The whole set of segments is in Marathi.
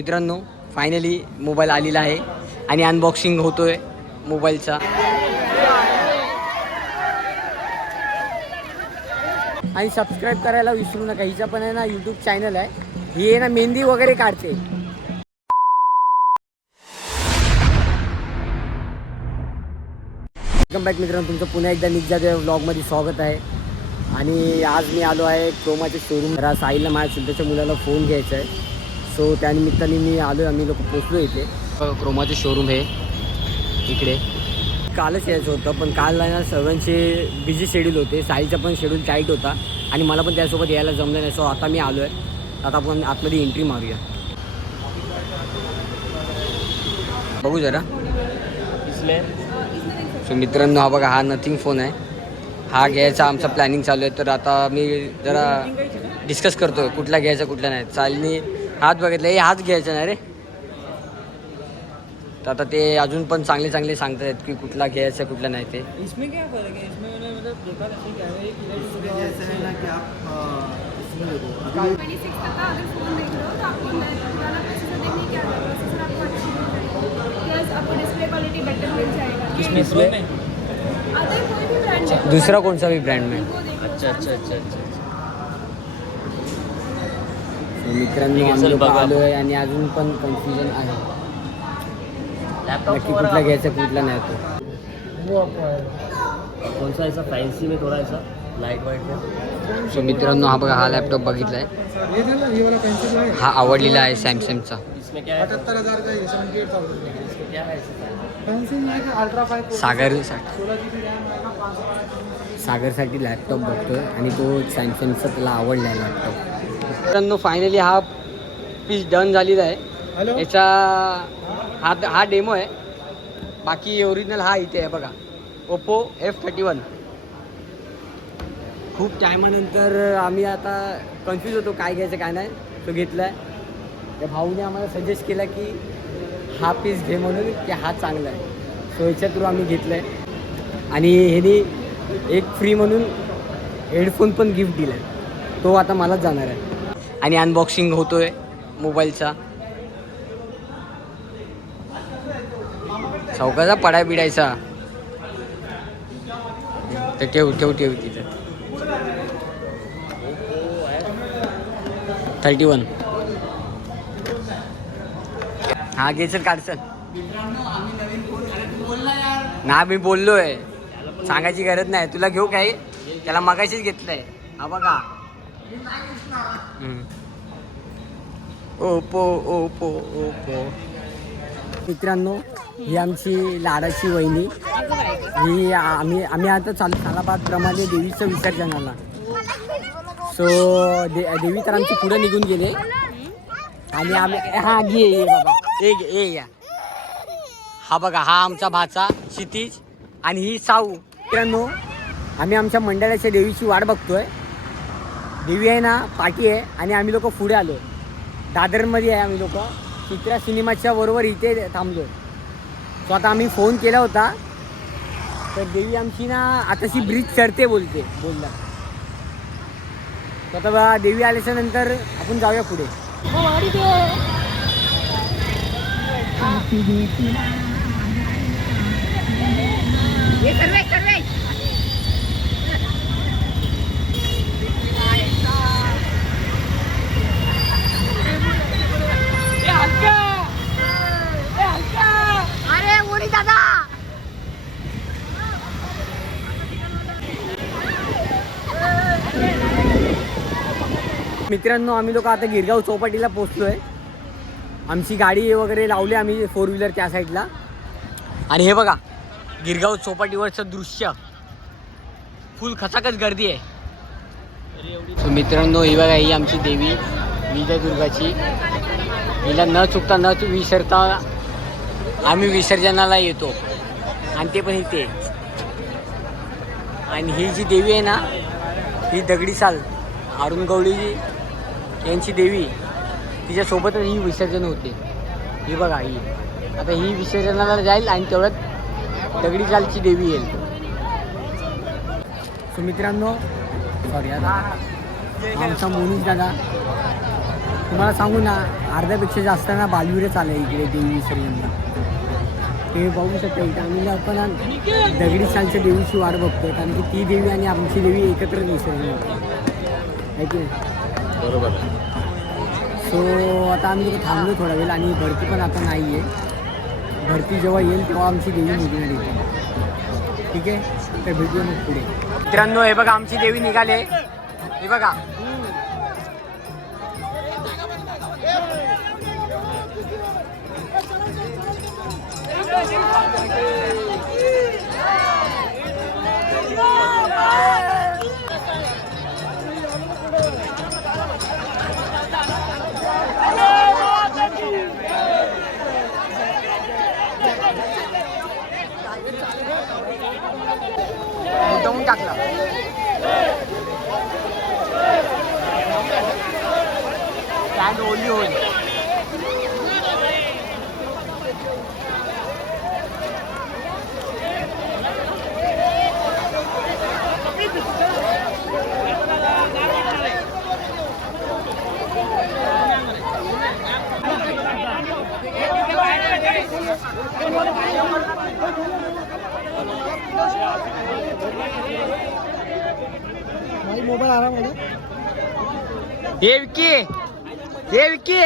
मित्रांनो फायनली मोबाईल आलेला आहे आणि अनबॉक्सिंग होतोय मोबाईलचा. आणि सबस्क्राईब करायला विसरू नका. हिचा पण आहे ना यूट्यूब चॅनल आहे. ही आहे ना मेहंदी वगैरे काढते. वेलकम बॅक मित्रांनो, तुमचं पुन्हा एकदा निघजाच्या व्लॉगमध्ये स्वागत आहे. आणि आज मी आलो आहे क्रोमाच्या शोरूम. जरा साहिलला माझ्या चुलत्याच्या मुलाला फोन घ्यायचा आहे, सो त्यानिमित्ताने मी आलो. आम्ही लोक पोचलो इथे. क्रोमाचे शोरूम हे इकडे. कालच यायचं होतं पण काल ना सर्वांचे बिझी शेड्यूल होते. साहिलचा पण शेड्यूल टाईट होता आणि मला पण त्यासोबत यायला जमलं नाही. सो आता मी आलो आहे. आता आपण आतमध्ये एंट्री मारूया. बघू जरा. सो मित्रांनो, हा बघा, हा नथिंग फोन आहे. हा घ्यायचा आमचा प्लॅनिंग चालू आहे. तर आता मी जरा डिस्कस करतोय कुठला घ्यायचा कुठला नाही. चालनी हाच बघितला, हे हाच घ्यायचा नाही रे. तर आता ते अजून पण चांगले चांगले सांगत आहेत की कुठला घ्यायचा कुठला नाही. ते इसमें क्या फर्क है? इसमें मैंने मतलब देखा नहीं क्या है कि जैसे है ना कि आप इसमें देखो 26 तक का अगर फ़ोन देख रहे हो तो आपको पुराना प्रोसेसर देखने की क्या जरूरत है? प्रोसेसर आपको अच्छा मिल जाएगा, प्लस आपको डिस्प्ले क्वालिटी बेटर मिल जाएगा. इसमें इसमें अदर कोई भी ब्रांड दुसरा कोणसा भी ब्रँड में. अच्छा अच्छा अच्छा अच्छा. मित्रांनो आम्ही लोक आलो आहे आणि अजून पण कन्फ्युजन आहे नक्की कुठला घ्यायचा कुठला नाही. तो कौन सा ऐसा फैंसी में थोड़ा ऐसा लाइट वाइट में. सो मित्रांनो, हा बघा, हा लॅपटॉप बघितला आहे. ये वाला पेंसिल है. हा आवडलेला आहे सॅमसंगचा. इसमें क्या है? 78,000 का है. 78,000 इसमें क्या है? पेंसिल है कि अल्ट्रा 5 सागरसाठी 16 GB रैम है ना 500. सागरसाठी लॅपटॉप बघतोय आणि तो सॅमसंगचा त्याला आवडला आहे लॅपटॉप. मित्रांनो फायनली हा पीस डन झालेला आहे. हेलो. याचा हा डेमो आहे. बाकी ओरिजिनल हा इथे आहे बघा, ओप्पो F31. खूप टायमानंतर आम्ही आता कन्फ्यूज होतो काय घ्यायचं काय नाही. तो घेतला आहे. त्या भाऊने आम्हाला सजेस्ट केला की हा पीस घे म्हणून, की हा चांगला आहे. सो याच्या थ्रू आम्ही घेतलं आहे. आणि ह्याने एक फ्री म्हणून हेडफोन पण गिफ्ट दिला आहे. तो आता मलाच जाणार आहे. आणि अनबॉक्सिंग होतोय मोबाईलचा. चौकाचा पडा बिडायचा तर ठेव ठेव ठेव तिथं. 31 हा घे. चल काढ चल. ना मी बोललोय, सांगायची गरज नाही. तुला घेऊ काय? त्याला मगाशीच घेतलंय. हा बघा, ओप्पो ओप्पो ओप्पो. मित्रांनो, ही आमची लाडाची वहिनी. ही आम्ही आता चालू सालाबादप्रमाणे देवीचं विसर्जनाला. सो देवी तर आमची पुढे निघून गेले आणि आम्ही हा घे बाबा ए या. हा बघा, हा आमचा भाचा क्षितिज आणि ही साऊ. मित्रांनो, आम्ही आमच्या मंडळाच्या देवीची वाट बघतोय. देवी आहे ना पाठी आहे आणि आम्ही लोक पुढे आलो. दादरमध्ये आहे आम्ही लोक. चित्रा सिनेमाच्या बरोबर इथे थांबलो. सो आता आम्ही फोन केला होता तर देवी आमची ना आताशी ब्रिज चढते बोलला. तर आता देवी आल्याच्या नंतर आपण जाऊया पुढे. अरे ओरी दादा. मित्रांनो, आम्ही लोक आता गिरगाव चौपाटीला पोहोचलोय. आमची गाडी वगैरे लावली आम्ही 4 व्हीलर त्या साईडला. आणि हे बघा गिरगाव चौपाटीवरचं दृश्य. फुल खचाखच गर्दी आहे. सो मित्रांनो, ही बघा, ही आमची देवी विजयदुर्गाची. हिला न चुकता न विसरता आम्ही विसर्जनाला येतो आणि ते पण इथे. आणि ही जी देवी आहे ना, ही दगडी साल अरुण गवळी यांची देवी. तिच्यासोबतच ही विसर्जन होते. ही बघा, ही आता ही विसर्जनाला जाईल आणि तेवढ्यात दगडी सालची देवी येईल. सो मित्रांनो, सॉरी आता आमचा मोनीश दादा तुम्हाला सांगू ना, अर्ध्यापेक्षा जास्त ना बालवीरच आलं इकडे देवी विसर्जनला. ते बघू शकता इथे आम्ही आपण दगडी चालच्या देवीची वाट बघतोय, कारण की ती देवी आणि आमची देवी एकत्रच विसर्जन होते आहे की नाही. बरोबर. सो आता आम्ही तिथे थांबलो थोडा वेळ आणि भरती पण आता नाही आहे. भरती जेव्हा येईल तेव्हा आमची देवी निघणार इथे. ठीक आहे, तर भेटूया मग पुढे. मित्रांनो हे बघा आमची देवी निघाले, हे बघा. मुद्दामून टाकला. काय ओली होईल. मोबाईल आराम आहे. देवकी देवकी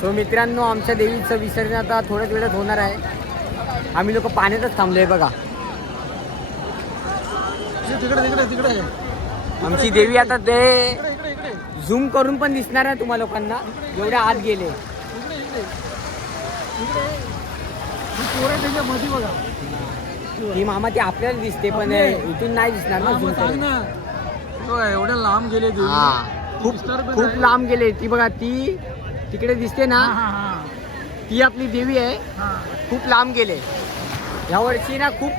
सो मित्रांनो, आमच्या देवीचं विसर्जन आता थोड्याच वेळात होणार आहे. आम्ही लोक पाण्यातच थांबलोय बघा. तिकडे आमची देवी आता ते झूम करून पण दिसणार आहे तुम्हा लोकांना, एवढ्या आत गेले. मध्ये बघा. ही मामा ती आपल्याला दिसते पण इथून नाही दिसणार ना झूम करून. एवढ्या लांब गेले. हा, खूप लांब गेले. ती बघा, ती तिकडे दिसते ना, ती आपली देवी आहे. खूप लांब गेले. ह्या वर्षी ना खूप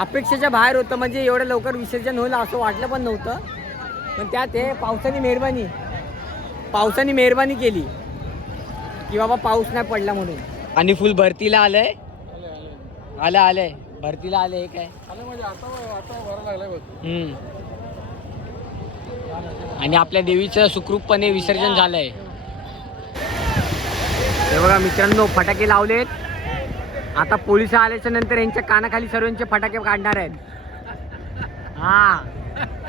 अपेक्षेच्या बाहेर होतं, म्हणजे एवढं लवकर विसर्जन होईल असं वाटलं पण नव्हतं. पण त्यात हे पावसाने मेहरबानी केली की बाबा पाऊस नाही पडला म्हणून. आणि फुल भरतीला आलंय, आलंय भरतीला आलंय. हे काय आणि आपल्या देवीचं सुखरूपपणे विसर्जन झालंय. हे बघा मित्रांनो, फटाके लावलेत. आता पोलिस आल्याच्या नंतर यांच्या कानाखाली सर्वांचे फटाके काढणार आहेत. हा,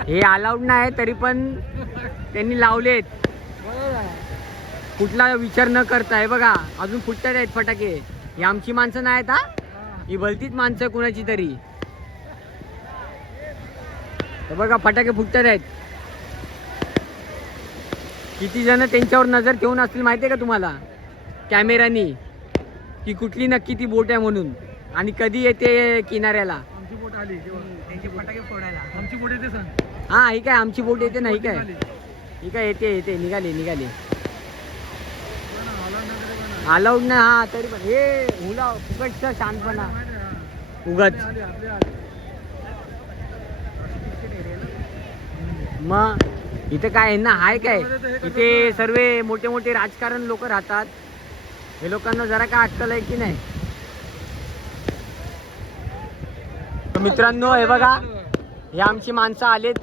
हे अलाउड नाही तरी पण त्यांनी लावलेत, कुठला विचार न करता. हे बघा अजून फुटतात आहेत फटाके. ही आमची माणसं नाही आहेत, हा ही भलतीच माणसं कुणाची तरी. हे बघा फटाके फुटतात आहेत. किती जण त्यांच्यावर नजर ठेवून असतील माहिती आहे का तुम्हाला, कॅमेरानी, की कुठली नक्की ती बोट आहे म्हणून आणि कधी येते किनाऱ्याला. आमची बोट आली त्यांचे फटाके फोडायला. आमची बोट येते सांग. हा, ही काय आमची बोट येते नाही काय, ही काय येते निघाले. अलाउड नाही. हा तरी पण हे हुला फुकटचा शांतपणा उगच. मग इथे काय आहे ना, हाय काय इथे सर्व मोठे मोठे राजकारण लोक राहतात. हे लोकांना जरा काय अक्कल आहे की नाही. मित्रांनो हे बघा, हे आमची माणसं आलेत.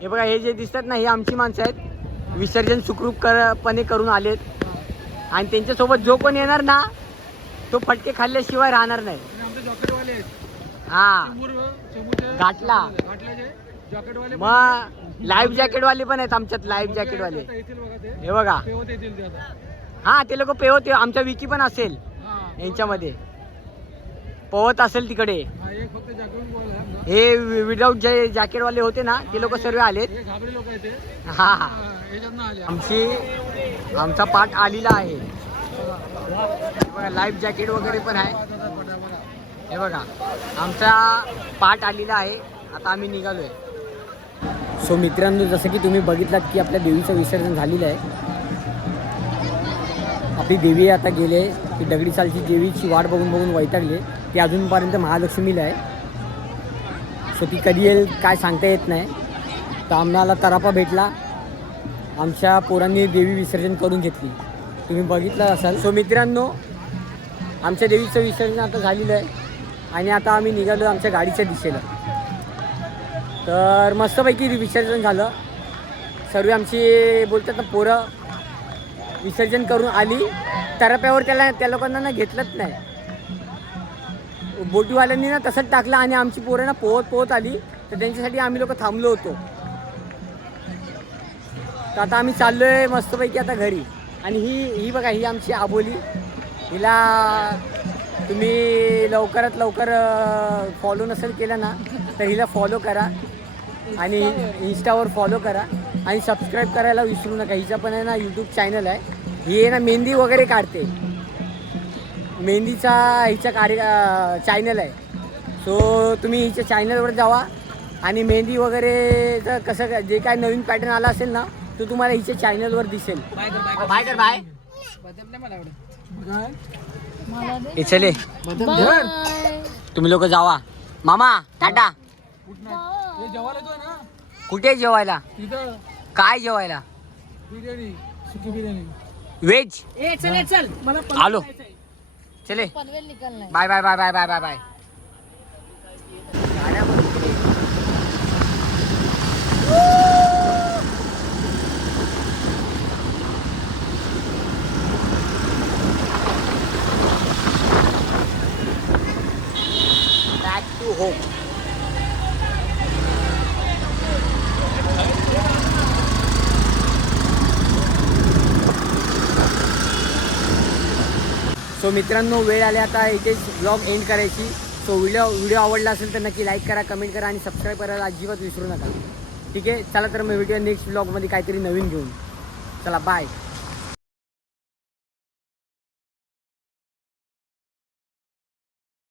हे बघा, हे जे दिसतात ना, हे आमची माणसं आहेत. विसर्जन सुखरूपपणे करून आलेत. आणि त्यांच्यासोबत जो कोण येणार ना, तो फटके खाल्ल्याशिवाय राहणार नाही. हा, घाटला. मग लाईव्ह जॅकेटवाले पण आहेत आमच्यात, लाईव्ह जॅकेटवाले. हे बघा, हा ते लोक पेवते. आमचा विकी पण असेल यांच्यामध्ये. पोहत असेल तिकडे. एक फक्त जागरूक बोल आहे. हे विदाऊट जे जॅकेटवाले होते ना ते लोक सर्व आलेत. हे घाबरे लोक आहेत ते. हा हा याच्यातनं आले. आमचा पाठ आलेला आहे. बघा लाईफ जॅकेट वगैरे पण आहे. हे बघा आमचा पाठ आलेला आहे. आता आम्ही निघालोय. सो मित्रांनो, जसं की तुम्ही बघितलात की आपल्या देवीचं विसर्जन झालेलं आहे. आपली देवी आता गेले की दगडी चालची देवीची वाट बघून बघून वैतागली. ती अजूनपर्यंत महालक्ष्मीला आहे. सो ती कधी येईल काय सांगता येत नाही. तर आम्हाला तरापा भेटला. आमच्या पोरांनी देवी विसर्जन करून घेतली. तुम्ही बघितलं असाल. सो मित्रांनो, आमच्या देवीचं विसर्जन आता झालेलं आहे आणि आता आम्ही निघालो आमच्या गाडीच्या दिशेला. तर मस्तपैकी विसर्जन झालं. सर्व आमची बोलतात ना पोरं विसर्जन करून आली. तराप्यावर त्या लोकांना ना घेतलंच नाही. बोटीवाल्यांनी ना तसंच टाकलं आणि आमची पोरं ना पोहत आली. तर त्यांच्यासाठी आम्ही लोक थांबलो होतो. तर आता आम्ही चाललो आहे मस्तपैकी आता घरी. आणि ही बघा ही आमची आबोली. हिला तुम्ही लवकरात लवकर फॉलो नसेल केलं ना तर हिला फॉलो करा आणि इंस्टावर फॉलो करा आणि सबस्क्राईब करायला विसरू नका. हिचा पण आहे ना यूट्यूब चॅनल आहे. ही आहे ना मेहंदी वगैरे काढते. मेहंदीचा हिचा चॅनल आहे. सो तुम्ही हिच्या चॅनलवर जावा आणि मेहंदी वगैरे कसं जे काय नवीन पॅटर्न आला असेल ना तो तुम्हाला हिच्या चॅनलवर दिसेल. बाय कर बाय. हे चले तुम्ही लोक जावा. मामा टाटा. जेवायला येतोय ना कुठे जेवायला? तिथं काय जेवायला? बिर्याणी, सुकी बिर्याणी. व्हेज. चल मला आलो. चले bye bye bye bye bye bye bye. Back to home. So मित्रांनो, वेळ आली आता इथेच ब्लॉग एंड करायची. सो व्हिडिओ आवडला असेल तर नक्की लाईक करा, कमेंट करा आणि सबस्क्राईब करायला अजिबात विसरू नका. ठीक आहे, चला तर मग व्हिडिओ नेक्स्ट ब्लॉगमध्ये काहीतरी नवीन घेऊन. चला बाय.